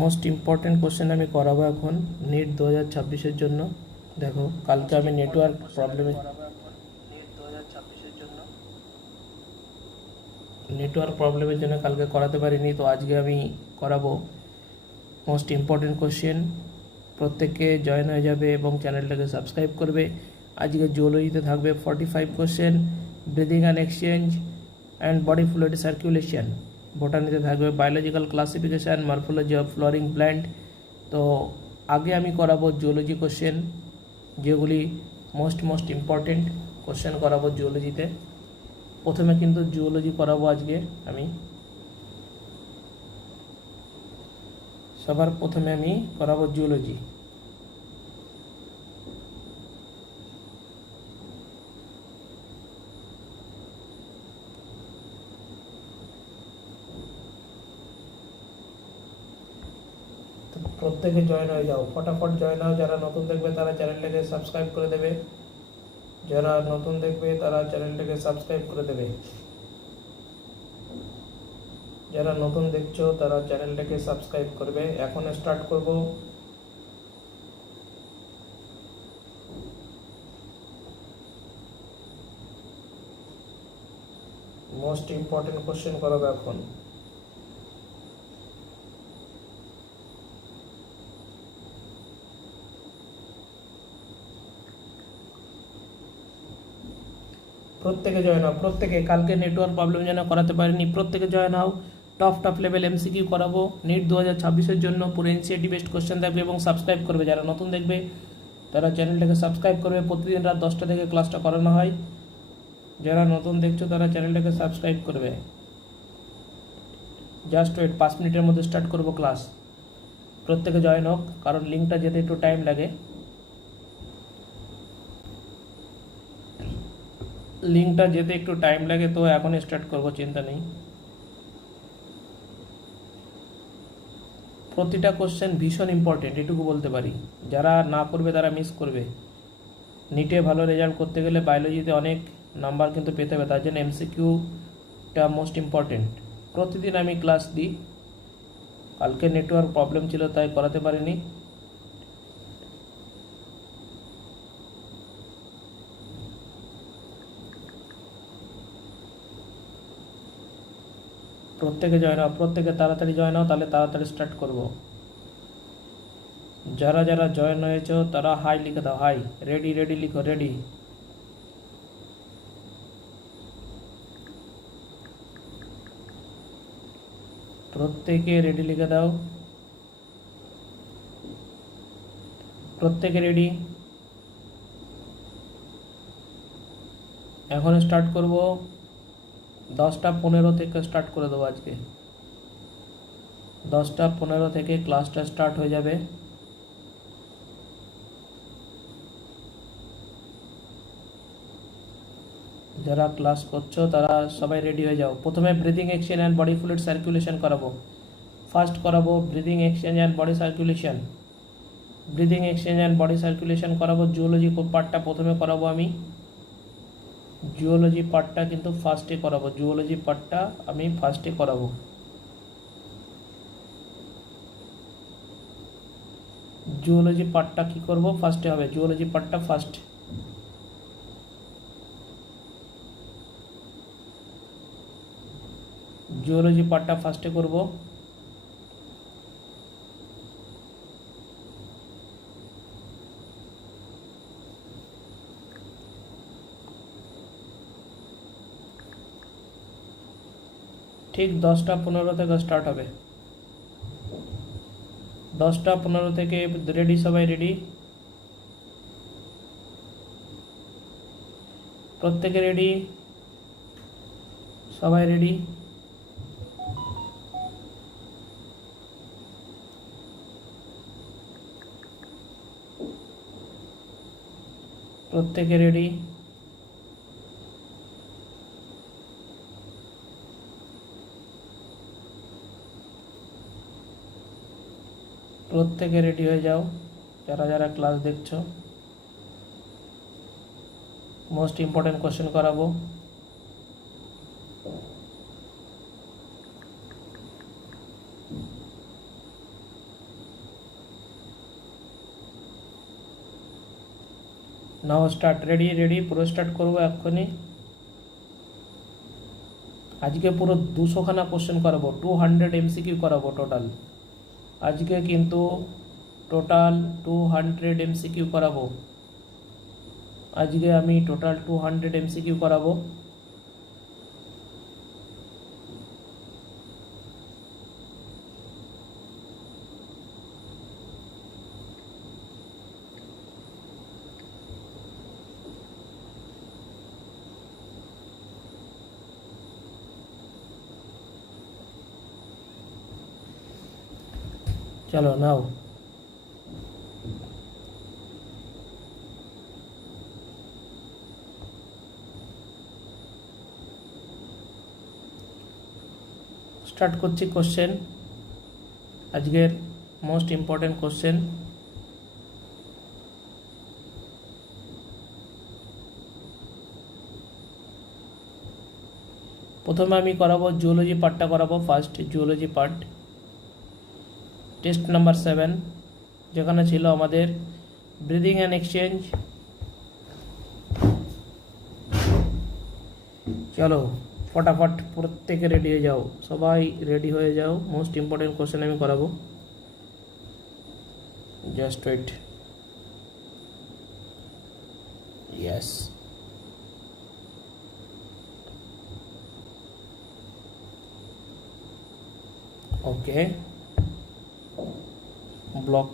Most important question আমি করাবো এখন নিট 2026-এর জন্য। দেখো কালকে আমি নেটওয়ার্ক প্রবলেমের জন্য কালকে করাতে পারিনি, তো আজকে আমি করাবো মোস্ট ইম্পর্টেন্ট কোশ্চেন। প্রত্যেককে জয়েন হয়ে যাবে এবং চ্যানেলটাকে সাবস্ক্রাইব করবে। আজকে জিওলজিতে থাকবে 45 question, breathing and exchange and body fluid circulation. বোটানিতে থাকবে biological classification, morphology of flowering plant. তো আগে আমি করাবো জিওলজি কোশ্চেন, যেগুলি মোস্ট ইম্পর্টেন্ট কোশ্চেন করাবো জিওলজিতে। প্রথমে কিন্তু জিওলজি করাবো আজকে আমি। সবার প্রথমে আমি করাবো জিওলজি। প্রত্যেকে জয়েন হয়ে যাও, ফটাফট জয়েন হও। যারা নতুন দেখবে তারা চ্যানেলটাকে সাবস্ক্রাইব করে দেবে, যারা নতুন দেখবে তারা চ্যানেলটাকে সাবস্ক্রাইব করে দেবে। যারা নতুন দেখছো তারা চ্যানেলটাকে সাবস্ক্রাইব করবে। এখন স্টার্ট করব। মোস্ট ইম্পর্টেন্ট কোশ্চেন করাবো এখন। প্রত্যেকে জয়েন হও, প্রত্যেকে। কালকে নেটওয়ার্ক প্রবলেম যেন করাতে পারিনি, প্রত্যেকে জয়েন হও। টপ লেভেল এমসিকিউ করাবো নিট 2026-এর জন্য। পুরো এনসিআরটি বেস্ট কোশ্চেন থাকবে এবং সাবস্ক্রাইব করবে। যারা নতুন দেখবে তারা চ্যানেলটাকে সাবস্ক্রাইব করবে। প্রতিদিন রাত 10টা থেকে ক্লাসটা করানো হয়। যারা নতুন দেখছো তারা চ্যানেলটাকে সাবস্ক্রাইব করবে। জাস্ট ওয়েট, 5 মিনিটের মধ্যে স্টার্ট করব ক্লাস। প্রত্যেকে জয়েন হোক, কারণ লিঙ্কটা যেতে একটু টাইম লাগে। তো এখন স্টার্ট করব, চিন্তা নেই। প্রতিটা কোশ্চেন ভীষণ ইম্পর্টেন্ট, এটুকু বলতে পারি। যারা না করবে তারা মিস করবে। নিটে ভালো রেজাল্ট করতে গেলে বায়োলজিতে অনেক নাম্বার কিন্তু পেতে হবে, তার জন্য এমসিকিউটা মোস্ট ইম্পর্টেন্ট। প্রতিদিন আমি ক্লাস দিই। কালকে নেটওয়ার্ক প্রবলেম ছিল তাই করাতে পারিনি। প্রত্যেকে জয়েন হও, প্রত্যেকে তাড়াতাড়ি জয়েন হও, তাহলে তাড়াতাড়ি স্টার্ট করব। যারা যারা জয়েন হয়েছো তারা হাই লিখে দাও, হাই। রেডি লিখো, রেডি। প্রত্যেকে রেডি লিখে দাও, প্রত্যেকে রেডি। এখন স্টার্ট করব। 10টা 15 থেকে স্টার্ট করে দেবো আজকে। 10টা 15 থেকে ক্লাসটা স্টার্ট হয়ে যাবে। যারা ক্লাস করছো তারা সবাই রেডি হয়ে যাও। প্রথমে breathing exchange and body fluid circulation করাবো। ফার্স্ট করাবো breathing exchange and body circulation. Breathing exchange and body circulation করাবো। জিওলজি পার্টটা প্রথমে করাবো আমি। জিওলজি পার্টটা কিন্তু ফার্স্টে করাবো। জিওলজি পার্টটা আমি ফার্স্টে করাবো। জিওলজি পার্টটা কি করব, ফার্স্টে হবে। জিওলজি পার্টটা ফার্স্ট। জিওলজি পার্টটা ফার্স্টে করব। ঠিক 10টা 15 থেকে স্টার্ট হবে। 10টা 15 থেকে রেডি, সবাই রেডি। প্রত্যেকে রেডি, সবাই রেডি। প্রত্যেকে রেডি। প্রত্যেকে রেডি হয়ে যাও, যারা যারা ক্লাস দেখছো। মোস্ট ইম্পর্টেন্ট কোশ্চেন করাবো। নাও স্টার্ট। রেডি পুরো স্টার্ট করবো এক্ষুনি। আজকে পুরো 200খানা কোশ্চেন করাবো, 200 MCQ করাবো টোটাল। আজকে কিন্তু টোটাল 200 MCQ করাবো। আজকে আমি টোটাল 200 MCQ করাবো। চলো নাও। স্টার্ট করছি কোশ্চেন। আজকের মোস্ট ইম্পর্টেন্ট কোশ্চেন। প্রথমে আমি করাবো জুওলজি পার্টটা করাবো। First zoology part, test number 7, যেখানে ছিল আমাদের ব্রিদিং অ্যান্ড এক্সচেঞ্জ। চলো ফটাফট প্রত্যেকে রেডি হয়ে যাও, সবাই রেডি হয়ে যাও। মোস্ট ইম্পর্টেন্ট কোশ্চেন আমি করাবো, জাস্ট ওয়েট। ইয়েস, ওকে। ব্লক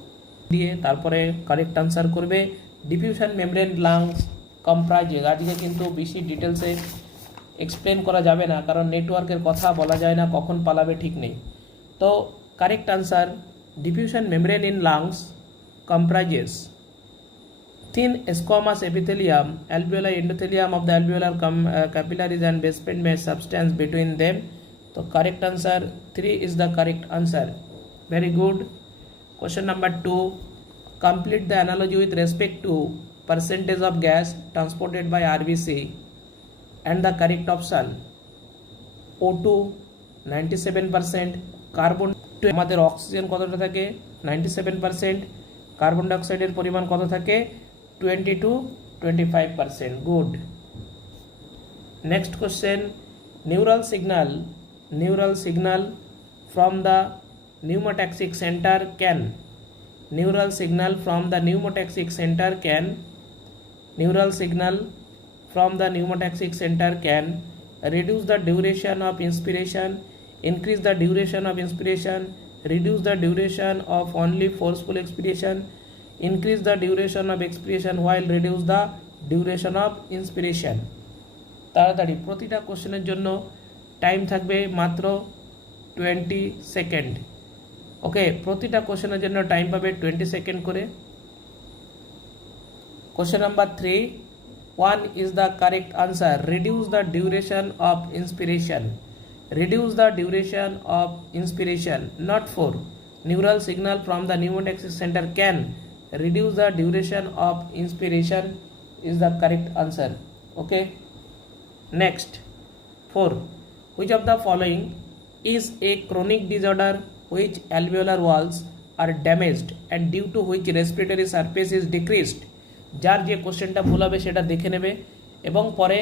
দিয়ে তারপরে কারেক্ট আনসার করবে। Diffusion membrane lungs comprises. আজকে কিন্তু বেশি ডিটেলসে এক্সপ্লেন করা যাবে না, কারণ নেটওয়ার্কের কথা বলা যায় না, কখন পালাবে ঠিক নেই। তো correct answer, diffusion membrane in lungs comprises thin squamous epithelium, alveoli endothelium of the alveolar capillaries and basement mesh substance between them. So correct answer 3 is the correct answer. Very good. Question number 2, complete the analogy with respect to percentage of gas transported by RBC and the correct option. O2 97%, কার্বন আমাদের অক্সিজেন কতটা থাকে 97%, কার্বন ডাইঅক্সাইডের পরিমাণ কত থাকে 20-25%. Good. Next question, neural signal from the pneumotaxic center can reduce the duration of inspiration, increase the duration of inspiration, reduce the duration of only forceful expiration, increase the duration of expiration while reduce the duration of inspiration. তাড়াতাড়ি, প্রতিটা কোশ্চেনের জন্য টাইম থাকবে মাত্র 20 সেকেন্ড। ওকে, প্রতিটা কোশ্চেনের জন্য টাইম পাবে 20 সেকেন্ড করে। Question number 3, 1 is the correct answer. Reduce the duration of inspiration. Reduce the duration of inspiration, not 4. Neural signal from the pneumotaxic center can reduce the duration of inspiration is the correct answer. Okay. Next, 4, which of the following is a chronic disorder which alveolar walls are damaged and due to which respiratory surface is decreased? যার যে কোশ্চেনটা ভুল হবে সেটা দেখে নেবে এবং পরে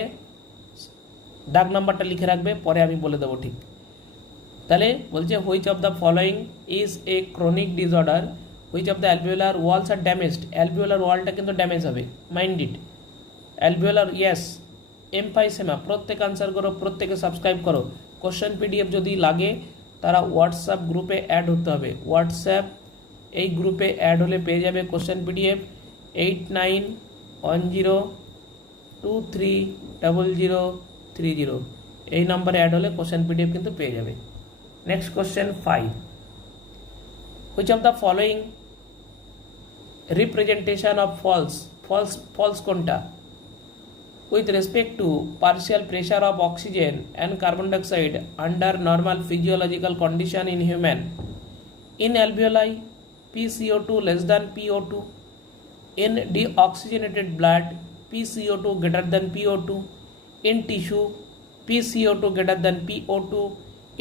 ডাক নাম্বারটা লিখে রাখবে, পরে আমি বলে দেবো ঠিক। তাহলে বলছে which of the following is a chronic disorder which of the alveolar walls are damaged. Alveolar ওয়ালটা কিন্তু ড্যামেজ হবে, mind it. Alveolar, yes, emphysema. প্রত্যেক আনসার করো, প্রত্যেকে সাবস্ক্রাইব করো। কোশ্চেন পিডিএফ যদি লাগে তারা হোয়াটসঅ্যাপ গ্রুপে অ্যাড হতে হবে। হোয়াটসঅ্যাপ এই গ্রুপে অ্যাড হলে পেয়ে যাবে কোশ্চেন পিডিএফ। 8910230030 এই নাম্বারে অ্যাড হলে কোশ্চেন পিডিএফ কিন্তু পেয়ে যাবে। Next question 5, which of the following representation of falls কোনটা with respect to partial pressure of oxygen and carbon dioxide under normal physiological condition in human? In alveoli, PCO2 less than PO2. In deoxygenated blood, PCO2 greater than PO2. In tissue, PCO2 greater than PO2.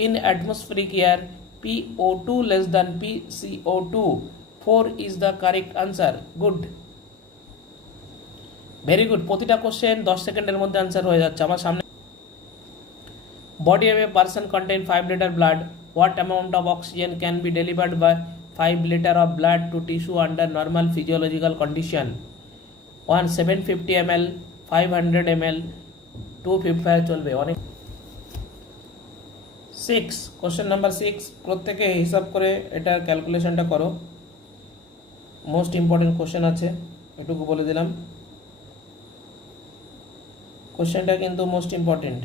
In atmospheric air, PO2 less than PCO2. 4 is the correct answer. Good. Very good, প্রতিটা কোশ্চেন 10 সেকেন্ডের মধ্যে আনসার হয়ে যাচ্ছে আমার সামনে। Body of a person contain 5 liter blood. What amount of oxygen can be delivered by 5 liter of blood to tissue under normal physiological condition? 1 750 ml, 500 ml, 255 চলবে অনেক। 6 question number 6 প্রত্যেকে হিসাব করে এটা ক্যালকুলেশনটা করো। মোস্ট ইম্পর্টেন্ট কোশ্চেন আছে, এটুকু বলে দিলাম। কোশ্চেনটা কিন্তু most important.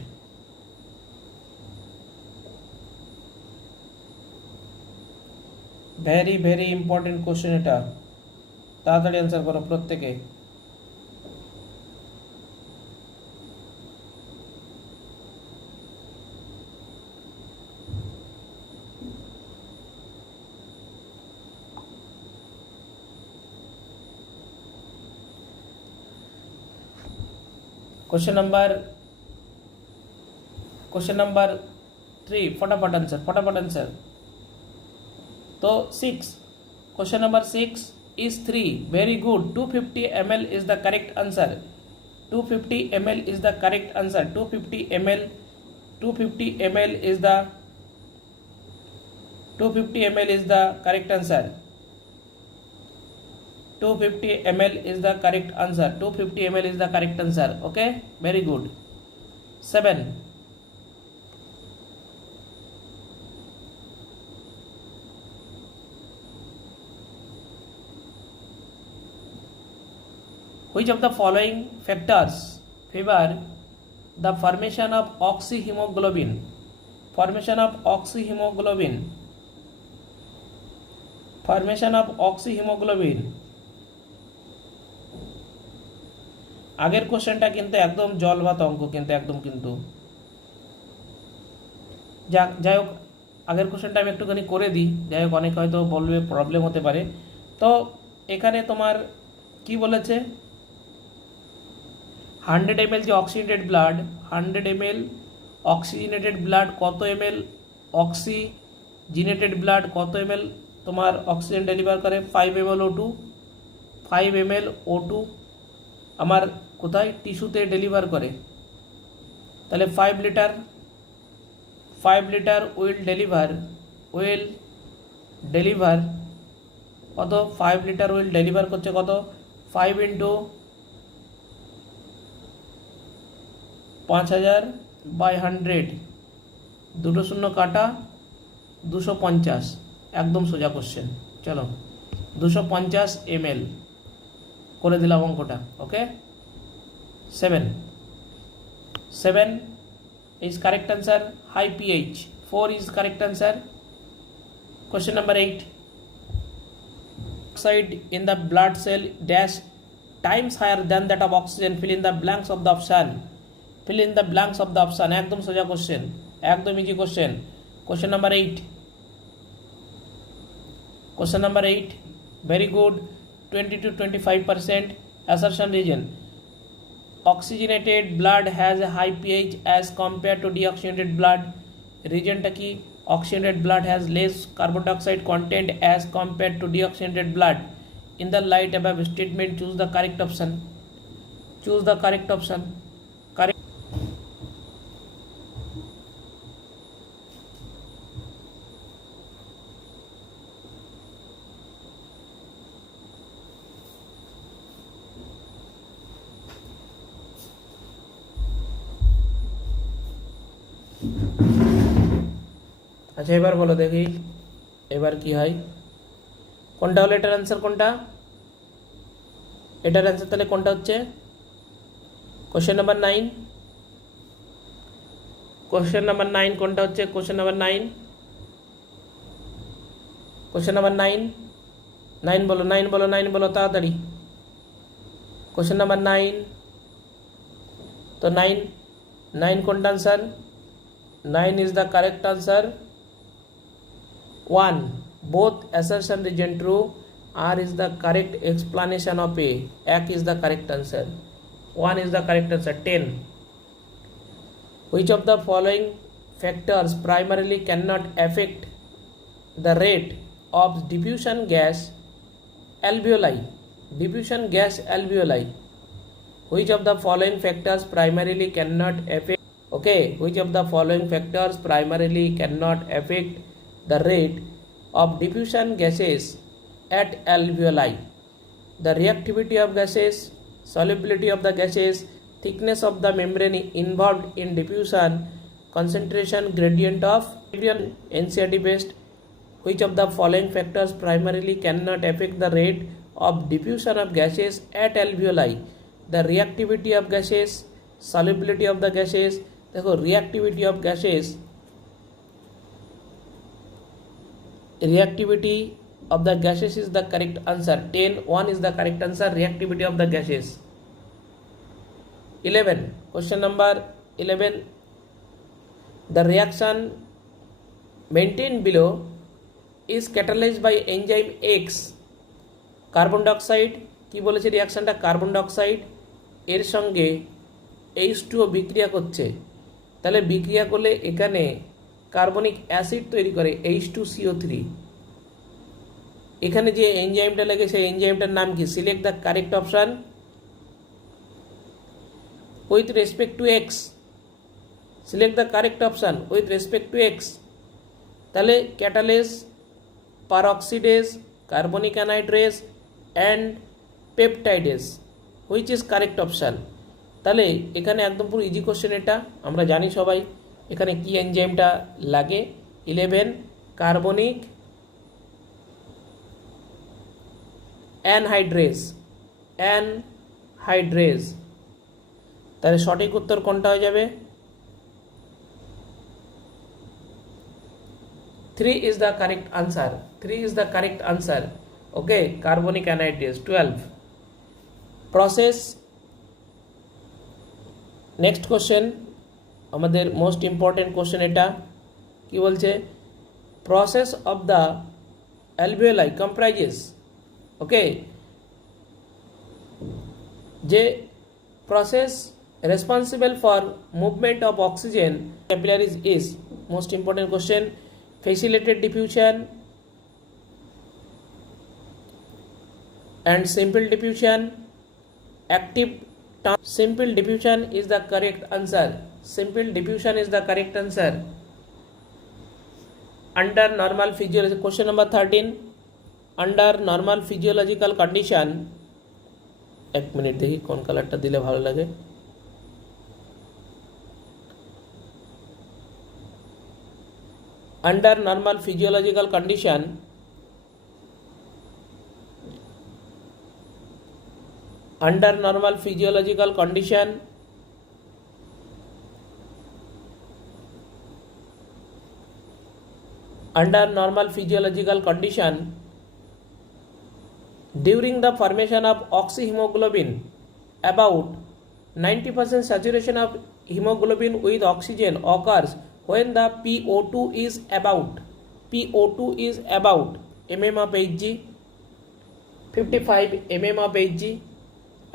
Very very important question এটা, তাড়াতাড়ি অ্যান্সার করো প্রত্যেকে। क्वेश्चन नंबर 3 फटाफट आंसर। तो 6 क्वेश्चन नंबर 6 is 3 very good 250 ml is the correct answer 250 ml is the correct answer 250 ml is the 250 ml is the correct answer 250 ml is the correct answer 250 ml is the correct answer okay very good 7 which of the following factors favor the formation of oxyhemoglobin আগের কোশ্চেনটা কিন্তু একদম জল ভাত অঙ্ক, কিন্তু একদম কিন্তু যাই হোক আগের কোশ্চেনটা আমি একটুখানি করে দিই, যাই হোক অনেক হয়তো বলবে প্রবলেম হতে পারে। তো এখানে তোমার কি বলেছে 100 ml যে oxygenated blood 100 ml oxygenated blood কত ml অক্সিজেনেটেড ব্লাড কত ml তোমার অক্সিজেন ডেলিভার করে 5 ml O2 আমার কোথায় টিস্যুতে ডেলিভার করে, তাহলে 5 লিটার উইল ডেলিভার কত 5 লিটার উইল ডেলিভার করছে কত 5 ইন্টু 5000 বাই 100 দুটো শূন্য কাটা 250 একদম সোজা কোশ্চেন। চলো 250 ml করে দিলাম অঙ্কটা ওকে। 7 is correct answer high pH 4 is correct answer question number 8 oxide in the blood cell dash times higher than that of oxygen fill in the blanks of the option একদম সোজা কোশ্চেন একদম easy question. question number 8 very good 20 to 25% assertion region oxygenated blood has a high pH as compared to deoxygenated blood region টা কি oxygenated blood has less carbon dioxide content as compared to deoxygenated blood in the light above statement choose the correct option correct আচ্ছা এবার বলো দেখি এবার কি হয়, কোনটা হলো এটার অ্যান্সার, কোনটা এটার অ্যান্সার তাহলে কোনটা হচ্ছে কোশ্চেন নাম্বার 9 কোনটা হচ্ছে কোশ্চেন নাম্বার 9 বলো তাড়াতাড়ি কোশ্চেন নাম্বার 9 তো 9 কোনটা আনসার 9 is the correct answer 1 both assertion region true R is the correct explanation of A ek is the correct answer 1 is the correct answer 10 which of the following factors primarily cannot affect the rate of diffusion gas alveoli which of the following factors primarily cannot affect, okay, which of the following factors primarily cannot affect the rate of diffusion gases at alveoli? The reactivity of gases, solubility of the gases, thickness of the membrane involved in diffusion, concentration gradient of NCERT based. Which of the following factors primarily cannot affect the rate of diffusion of gases at alveoli? The reactivity of gases, solubility of the gases. देखो reactivity of gases, reactivity of the gases is the correct answer. 10-1 is the correct answer. Reactivity of the gases. 11. Question number 11. The reaction maintained below is catalyzed by enzyme X. Carbon dioxide কি বলেছে, রিয়াকশনটা carbon dioxide এর সঙ্গে H2O বিক্রিয়া করছে, তাহলে বিক্রিয়া করলে এখানে কার্বনিক অ্যাসিড তৈরি করে H2CO3। এখানে যে এনজাইমটা লাগে সেই এনজাইমটার নাম কি? Select the correct option with respect to X. Select the correct option with respect to X. তাহলে catalase, peroxidase, carbonic anhydrase and peptidase, which is correct option. তাহলে এখানে একদম পুরো ইজি কোশ্চেন, এটা আমরা জানি সবাই। এখানে কি এনজাইমটা লাগে? 11 কার্বনিক অ্যানহাইড্রেজ, অ্যানহাইড্রেজ। তাহলে সঠিক উত্তর কোনটা হয়ে যাবে? 3 is the correct answer. 3 is the correct answer. Okay, carbonic anhydrase. 12. Process. Next question. আমাদের মোস্ট ইম্পর্টেন্ট কোশ্চেন এটা। কি বলছে? Process of the alveoli comprises. Okay. যে process responsible for movement of oxygen capillaries is most important question. Facilitated diffusion and simple diffusion. Active simple diffusion is the correct answer. Simple diffusion is the correct answer. Under normal physiology, question number 13. Under normal physiological condition, एक मिनट देखी कौन कलरটা দিলে ভালো লাগে। Under normal physiological condition, under normal physiological condition, under normal physiological condition, during the formation of oxyhemoglobin, about 90% saturation of hemoglobin with oxygen occurs when the PO2 is about mm of Hg, 55 mm of Hg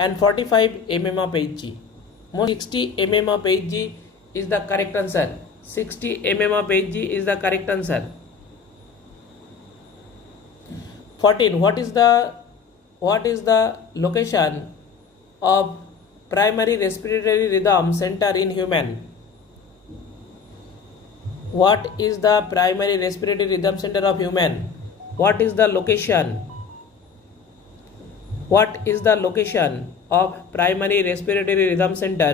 and 45 mm of Hg. Most 60 mm of Hg is the correct answer. 60 mm of Hg is the correct answer. 14. What is the location of primary respiratory rhythm center in human? What is the primary respiratory rhythm center of human? What is the location? What is the location of primary respiratory rhythm center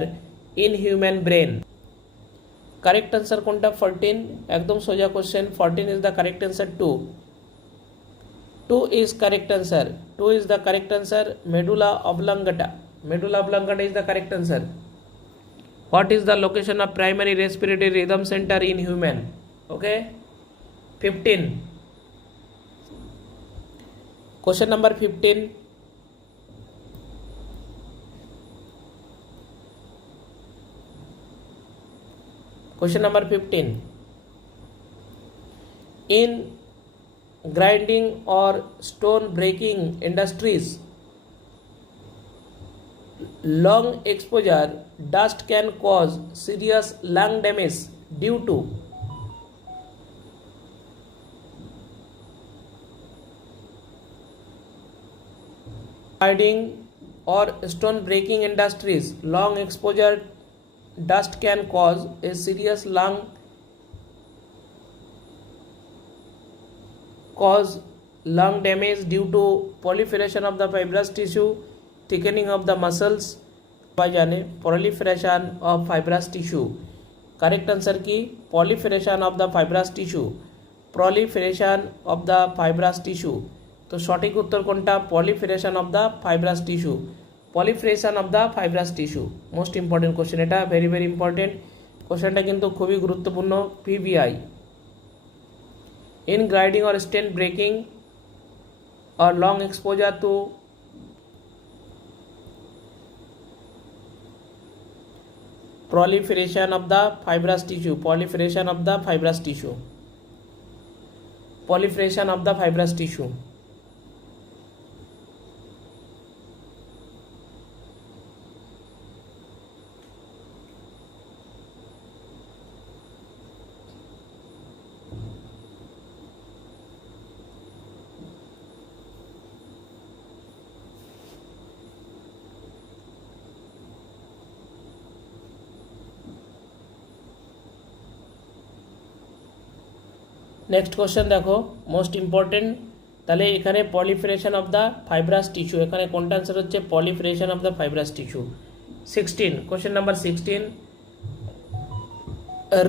in human brain? Correct answer কোনটা? 14. একদম সোজা কোশ্চেন। 14 is the correct answer. 2 is correct answer. 2 is the correct answer. Medulla oblongata. Medulla oblongata is the correct answer. What is the location of primary respiratory rhythm center in human? Okay. 15. Question number 15. Question number 15. In grinding or stone breaking industries, long exposure dust can cause serious lung damage due to or stone breaking industries, long exposure dust can cause a serious lung damage due to proliferation of the fibrous tissue, thickening of the muscles, proliferation of fibrous tissue. Correct answer की proliferation of the fibrous tissue, proliferation of the fibrous tissue. तो সঠিক উত্তর কোনটা? proliferation of the fibrous tissue, proliferation of the fibrous tissue. Most important question, এটা very very important কোশ্চেনটা, কিন্তু খুবই গুরুত্বপূর্ণ। PBI in grinding or stain breaking or long exposure to proliferation of the fibrous tissue, proliferation of the fibrous tissue, proliferation of the fibrous tissue. Next question দেখো, most important. তাহলে এখানে proliferation of the fibrous tissue, এখানে কোনটা answer হচ্ছে? Proliferation of the fibrous tissue. 16, question number 16,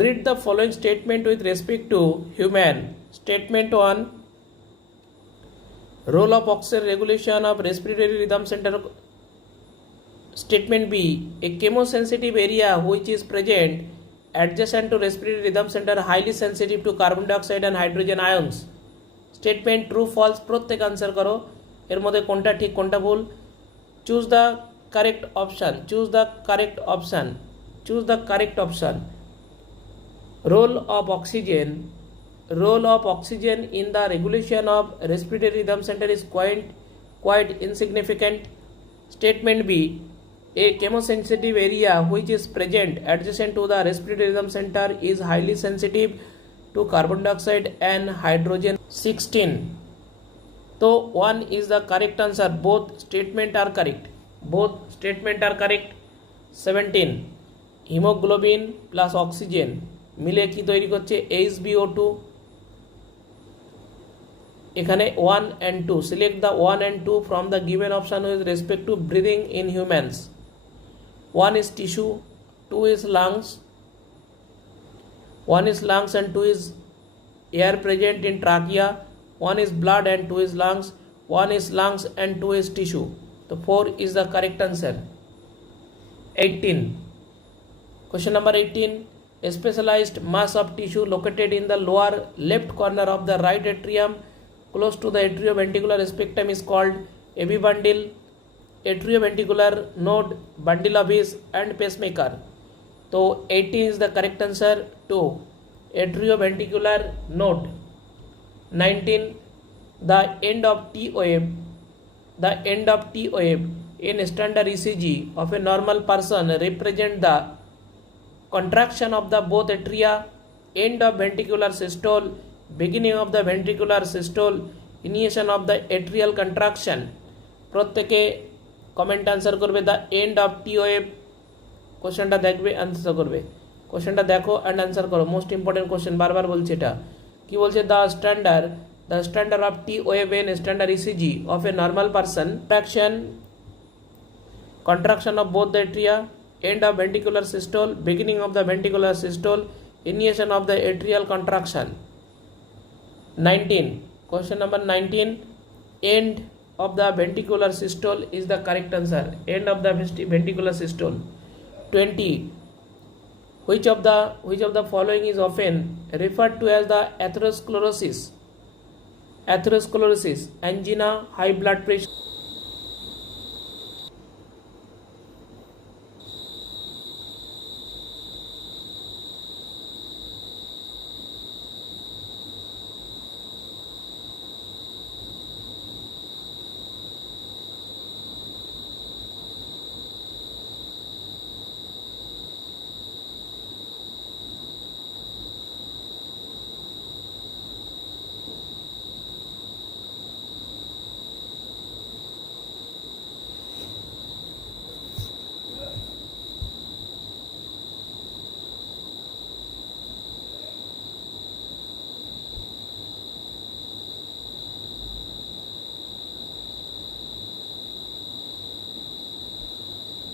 read the following statement with respect to human. Statement 1, role of oxygen regulation of respiratory rhythm centre. Statement B, a chemosensitive area which is present adjacent to respiratory rhythm center highly sensitive to carbon dioxide and hydrogen ions. Statement true false প্রত্যেক answer করো, এর মধ্যে কোনটা ঠিক কোনটা ভুল। Choose the correct option, choose the correct option, choose the correct option. Role of oxygen in the regulation of respiratory rhythm center is quite insignificant. Statement B, a chemosensitive area which is present adjacent to the respiratory rhythm center is highly sensitive to carbon dioxide and hydrogen. 16, so 1 is the correct answer, both statement are correct, both statement are correct. 17, hemoglobin plus oxygen মিলে কি তৈরি করছে? HbO2। এখানে 1 and 2, select the 1 and 2 from the given option with respect to breathing in humans. 1 is tissue, 2 is lungs, 1 is lungs and 2 is air present in trachea, 1 is blood and 2 is lungs, 1 is lungs and 2 is tissue. So 4 is the correct answer. 18, question number 18, a specialized mass of tissue located in the lower left corner of the right atrium close to the atrioventricular spectrum is called AB bundle, atrioventricular node, bundle of his and pacemaker. So 18 is the correct answer to atrioventricular node. 19, the end of T wave in standard ECG of a normal person represent the contraction of the both atria, end of ventricular systole, beginning of the ventricular systole, initiation of the atrial contraction. প্রত্যেকে comment answer করবে the end of T wave. কোশ্চেনটা দেখবে, আনসার করবে, কোশ্চেনটা দেখো and answer করো। Most important question, বারবার বলছে এটা কি বলছে? The standard of T wave in standard ECG of A normal person, contraction of both the atria, end of ventricular systole, beginning of the ventricular systole, initiation of the atrial contraction. 19, question number 19, end of the ventricular systole is the correct answer, end of the ventricular systole. 20, which of the following is often referred to as the atherosclerosis? Angina, high blood pressure.